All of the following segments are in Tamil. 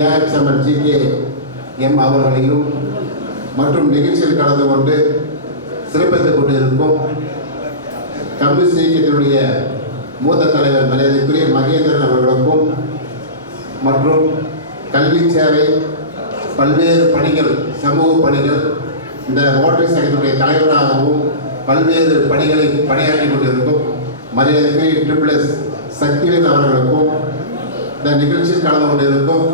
ஏஎக்ஸ்எம்எல் ஜி கே எம் அவர்களையும் மற்றும் நிகழ்ச்சியில் கலந்து கொண்டு சிறப்பித்துக் கொண்டிருக்கும் கம்யூனிஸ்ட் இயக்கத்தினுடைய மூத்த தலைவர் மரியாதைக்குரிய மகேந்திரன் அவர்களுக்கும் மற்றும் கல்வி சேவை பல்வேறு பணிகள் சமூக பணிகள் இந்த ஓட்டர் சங்கத்தினுடைய தலைவராகவும் பல்வேறு பணிகளை பணியாற்றி கொண்டிருக்கும் மரியாதைக்குரிய ட்ரிபிள் எஸ் சக்திவேல் அவர்களுக்கும் இந்த நிகழ்ச்சியில் கலந்து கொண்டிருக்கும்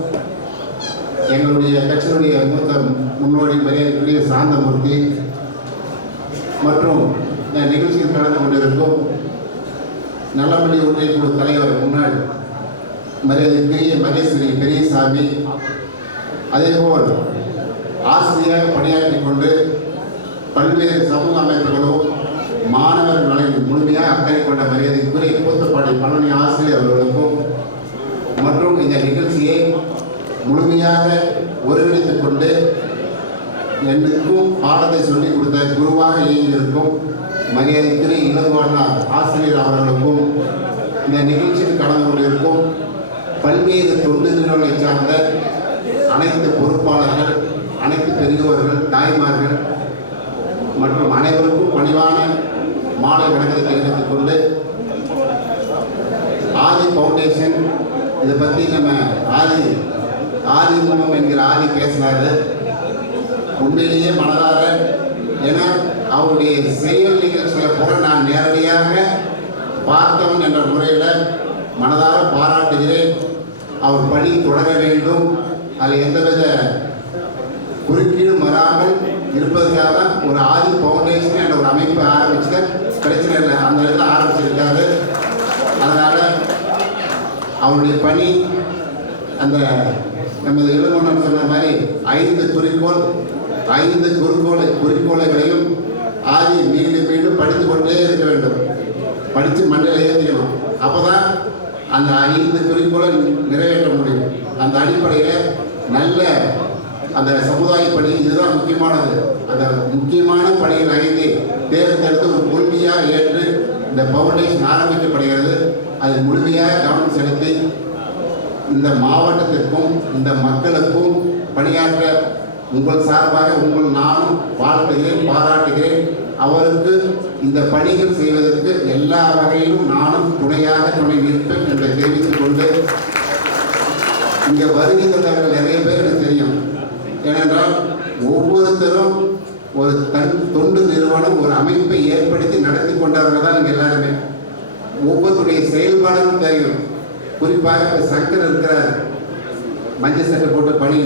எங்களுடைய கட்சியினுடைய மூத்த முன்னோடி மரியாதைக்குரிய சாந்தமூர்த்தி மற்றும் இந்த நிகழ்ச்சியில் கலந்து கொண்டிருக்கும் நல்லபள்ளி ஒன்றிய குழு தலைவர் முன்னாள் மரியாதைக்குரிய மகேஸ்வரி பெரியசாமி அதேபோல் ஆசிரியராக பணியாற்றி கொண்டு பல்வேறு சமூக அமைப்புகளும் மாணவர் நலனில் முழுமையாக அக்கறை கொண்ட மரியாதைக்குரிய கூத்துப்பாடி பழனி ஆசிரியர் அவர்களுக்கும் மற்றும் இந்த நிகழ்ச்சியை முழுமையாக ஒருங்கிணைத்துக் கொண்டு எனக்கும் பாடத்தை சொல்லிக் கொடுத்த குருவாக இயங்கியிருக்கும் மரியாதைக்குரிய இளங்குவனார் ஆசிரியர் அவர்களுக்கும் இந்த நிகழ்ச்சியில் கலந்து கொண்டிருக்கும் பல்வேறு தொண்டு நிறுவனங்களை சார்ந்த அனைத்து பொறுப்பாளர்கள் அனைத்து பெரியவர்கள் தாய்மார்கள் மற்றும் அனைவருக்கும் பணிவான மாலை வணக்கத்தை தெரிவித்துக் கொண்டு ஆதி ஃபவுண்டேஷன் இதை பற்றி நம்ம ஆதி ஆதி மூலம் என்கிற ஆதி பேசினார். உண்மையிலேயே மனதார. ஏன்னா அவருடைய செயல் நிகழ்ச்சிகளை கூட நான் நேரடியாக பார்த்தவன் என்ற முறையில் மனதார பாராட்டுகிறேன். அவர் பணி தொடர வேண்டும். அதில் எந்தவித குறுக்கீடும் வராமல் இருப்பதற்காக தான் ஒரு ஆதி ஃபவுண்டேஷன் என்ற ஒரு அமைப்பு ஆரம்பிச்சுட்டு பிரச்சனை இல்லை. அந்த இடத்துல ஆரம்பிச்சிருக்காரு. அதனால் அவருடைய பணி அந்த நமது இளமணம் சொன்ன மாதிரி ஐந்து குறிக்கோள் ஐந்து குறிக்கோளை குறிக்கோளைகளையும் ஆதி மீண்டும் மீண்டும் படித்து கொண்டே இருக்க வேண்டும். படித்து மண்ணில் ஏற்றிக்கணும் அப்போ தான் அந்த ஐந்து குறிக்கோளை நிறைவேற்ற முடியும். அந்த அடிப்படையில் நல்ல அந்த சமுதாய பணி இதுதான் முக்கியமானது. அந்த முக்கியமான பணிகள் ஐந்து தேர்ந்தெடுத்து ஒரு கொள்கையாக ஏற்று இந்த ஃபவுண்டேஷன் ஆரம்பிக்கப்படுகிறது. அது முழுமையாக கவனம் செலுத்தி இந்த மாவட்டத்திற்கும் இந்த மக்களுக்கும் பணியாற்ற உங்கள் சார்பாக உங்கள் நானும் வாழ்த்துகிறேன் பாராட்டுகிறேன். அவருக்கு இந்த பணிகள் செய்வதற்கு எல்லா வகையிலும் நானும் துணையாக துணை நிற்பேன் என்று தெரிவித்துக் கொண்டு இங்கே வருகை தந்தவர்கள் நிறைய பேர் எனக்கு தெரியும். ஏனென்றால் ஒவ்வொருத்தரும் ஒரு தன் தொண்டு நிறுவனம் ஒரு அமைப்பை ஏற்படுத்தி நடத்தி கொண்டவர்கள் தான் இங்கே எல்லாருமே. ஒவ்வொருத்தருடைய செயல்பாடுகளும் தெரியும். குறிப்பாக இப்போ சங்கர் இருக்கிறார் மஞ்சள் சட்டை போட்டு பணி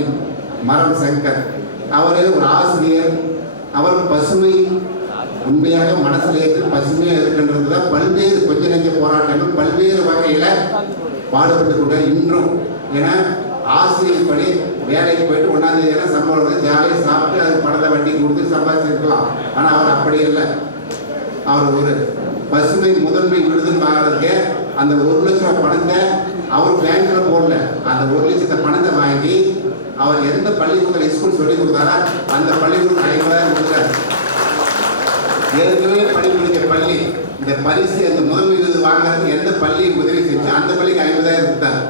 மரம் சங்கர். அவரே ஒரு ஆசிரியர். அவர் பசுமை உண்மையாக மனசில் ஏற்று பசுமையாக இருக்கின்றது தான் பல்வேறு கொஞ்ச நெஞ்ச போராட்டங்கள் பல்வேறு வகையில் பாடுபட்டு கொண்டு இன்றும். ஏன்னா ஆசிரியர் பணி வேலைக்கு போயிட்டு ஒன்றாந்தேதி எல்லாம் சம்பளம் வந்து ஜாலியாக சாப்பிட்டு அது பணத்தை வட்டி கொடுத்து சம்பாதிச்சிருக்கலாம். ஆனால் அவர் அப்படி இல்லை. அவர் ஒரு பசுமை முதன்மை விருதுன்னு வாங்குறதுக்கு அந்த ஒரு லட்ச ரூபாய் பணத்தை அவர் பேங்க்ல போடல. அந்த ஒரு லட்சத்தை பணத்தை வாங்கி அவர் எந்த பள்ளிக்கூடத்தில் ஸ்கூல் சொல்லி கொடுத்தாரா? அந்த பள்ளிக்கூடம் ஐம்பதாயிரம் கொடுக்குறாரு ஏற்கனவே படிப்பிடிக்க பள்ளி. இந்த பரிசு அந்த முதன்மை விருது வாங்குறதுக்கு எந்த பள்ளி உதவி செஞ்சு அந்த பள்ளிக்கு ஐம்பதாயிரம் கொடுத்தாரு.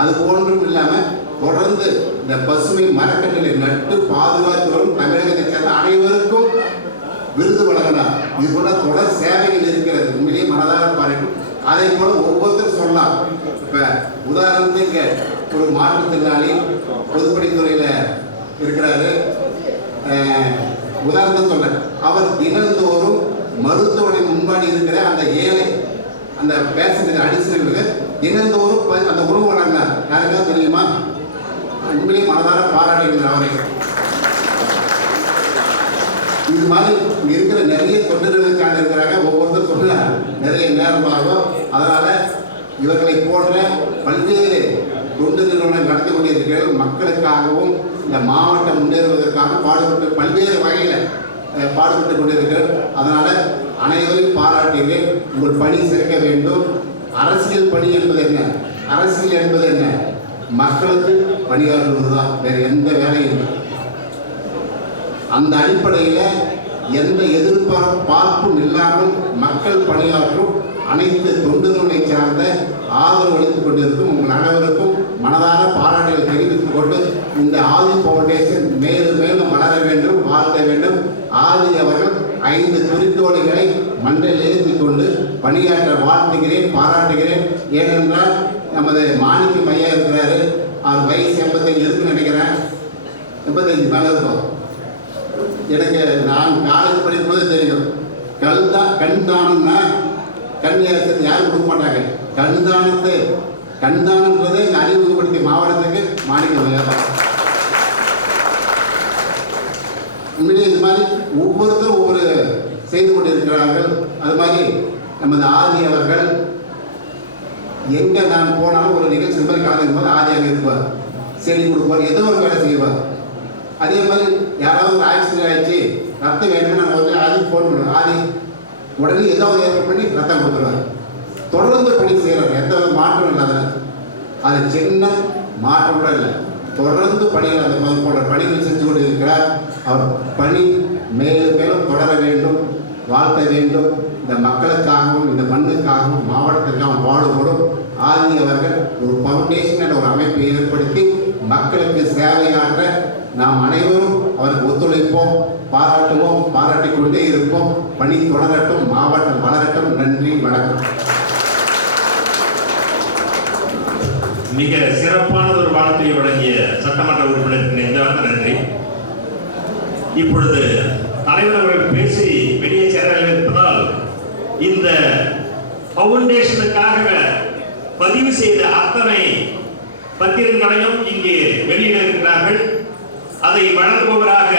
அது போன்றும் இல்லாமல் தொடர்ந்து இந்த பசுமை மரக்கட்டளை நட்டு பாதுகாத்து வரும் தமிழகத்தை சேர்ந்த அனைவருக்கும் விருது வழங்கினார். இது போல தொடர் சேவைகள் இருக்கிறது. உண்மையிலேயே மனதார பாருங்கள் அதை போல ஒவ்வொருத்தரும் சொல்லலாம் இப்ப உதாரணத்துக்கு இங்க ஒரு மாற்றுத்திறனாளி பொதுப்பணித்துறையில இருக்கிறாரு. உதாரணத்தை உதாரணம் அவர் தினந்தோறும் மருத்துவமனை முன்பாடி இருக்கிற அந்த ஏழை அந்த பேசஞ்சர் அடிசர்களுக்கு தினந்தோறும் அந்த உணவு வழங்கினார். யாருக்காவது தெரியுமா? உண்மையிலே மனதார பாராட்டுகிறார் அவரை இது மாதிரி இருக்கிற நிறைய தொண்டர்களுக்கான இருக்கிறாங்க. ஒவ்வொருத்தர் சொல்ல நிறைய நேரம் ஆகும். அதனால இவர்களை போன்ற பல்வேறு தொண்டு நிறுவனம் நடத்தி கொண்டிருக்கிறது மக்களுக்காகவும் இந்த மாவட்டம் முன்னேறுவதற்காக பாடுபட்டு பல்வேறு வகையில் பாடுபட்டு கொண்டிருக்கிறது அதனால அனைவரையும் பாராட்டுகிறேன். உங்கள் பணி சேர்க்க வேண்டும். அரசியல் பணி என்பது என்ன? அரசியல் என்பது என்ன? மக்களுக்கு பணியாற்றுவதுதான். வேறு எந்த வேலையும் இல்லை. அந்த அடிப்படையில் எந்த எதிர்பார்ப்பும் இல்லாமல் மக்கள் பணியாற்றும் அனைத்து தொண்டுகளை சார்ந்த ஆதரவு அளித்துக் கொண்டிருக்கும் உங்கள் அனைவருக்கும் மனதார பாராட்டுகளை தெரிவித்துக் கொண்டு இந்த ஆதி ஃபவுண்டேஷன் மேலும் மேலும் வளர வேண்டும் வாழ்த்த வேண்டும். ஆதி அவர்கள் ஐந்து குறிக்கோள்களை மண்டையில் எழுதி கொண்டு பணியாற்ற வாழ்த்துகிறேன் பாராட்டுகிறேன். ஏனென்றால் நமது மாணிக்க மையா இருக்கிறாரு. அவர் வயசு எண்பத்தஞ்சு இருக்குன்னு நினைக்கிறேன். எண்பத்தஞ்சு மேலே இருக்கும். எனக்கு நான் காலேஜ் படிக்கும்போது தெரியும். கல் தான் கண் தானம்னா கண் யாரும் கொடுக்க மாட்டாங்க. கண் தானத்தை கண் தானன்றதை இங்க அறிமுகப்படுத்திய மாவட்டத்துக்கு மாணிக்க ஐயா தான் உண்மையிலே இது மாதிரி ஒவ்வொருத்தரும் ஒவ்வொரு செய்து கொண்டிருக்கிறார்கள். அது மாதிரி நமது ஆதி அவர்கள் எங்க நான் போனாலும் ஒரு நிகழ்ச்சி மாதிரி கலந்துக்கும் போது ஆதியாக இருப்பார். செடி கொடுப்பார். ஏதோ ஒரு வேலை செய்வார். அதே மாதிரி யாராவது ஒரு ஆக்சிடென்ட் ஆயிடுச்சு ரத்தம் வேணும்னு நம்ம வந்து ஆதி ஃபோன் பண்ணுவோம் ஆதி உடனே ஏதாவது ஏற்பாடு பண்ணி ரத்தம் கொடுத்துருவார். தொடர்ந்து பணி செய்கிறார் எந்த ஒரு மாற்றம் இல்லை அதில் அது சின்ன மாற்றம் கூட இல்லை. தொடர்ந்து பணிகள் அந்த மாதிரி போன்ற பணிகள் செஞ்சு கொண்டு இருக்கிறார் அவர் பணி மேலும் மேலும் தொடர வேண்டும் வாழ்த்த வேண்டும். இந்த மக்களுக்காகவும் இந்த மண்ணுக்காகவும் மாவட்டத்திற்காகவும் பாடுபடும் ஆதி அவர்கள் ஒரு ஃபவுண்டேஷன் என்ற ஒரு அமைப்பை ஏற்படுத்தி மக்களுக்கு சேவையாற்ற நாம் அனைவரும் ஒத்துழைப்போம் பாராட்டுவோம் பாராட்டிக் கொண்டே இருப்போம். பணி தொடரட்டும் மாவட்டம் வளரட்டும். நன்றி வணக்கம். மிக சிறப்பான ஒரு வார்த்தையை வழங்கிய சட்டமன்ற உறுப்பினருக்கு நெஞ்சார்ந்த நன்றி. இப்பொழுது தலைவர் அவர்கள் பேசி வெளியே சேர இருப்பதால் இந்த பவுண்டேஷனுக்காக பதிவு செய்த அத்தனை பத்திரங்களையும் இங்கே வெளியிட இருக்கிறார்கள். அதை வழங்குபவராக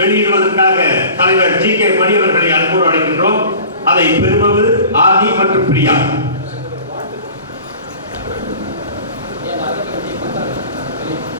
வெளியிடுவதற்காக தலைவர் ஜி கே மணி அவர்களை அன்போடு அழைக்கின்றோம். அதை பெறுபவர் ஆதி மற்றும் பிரியா.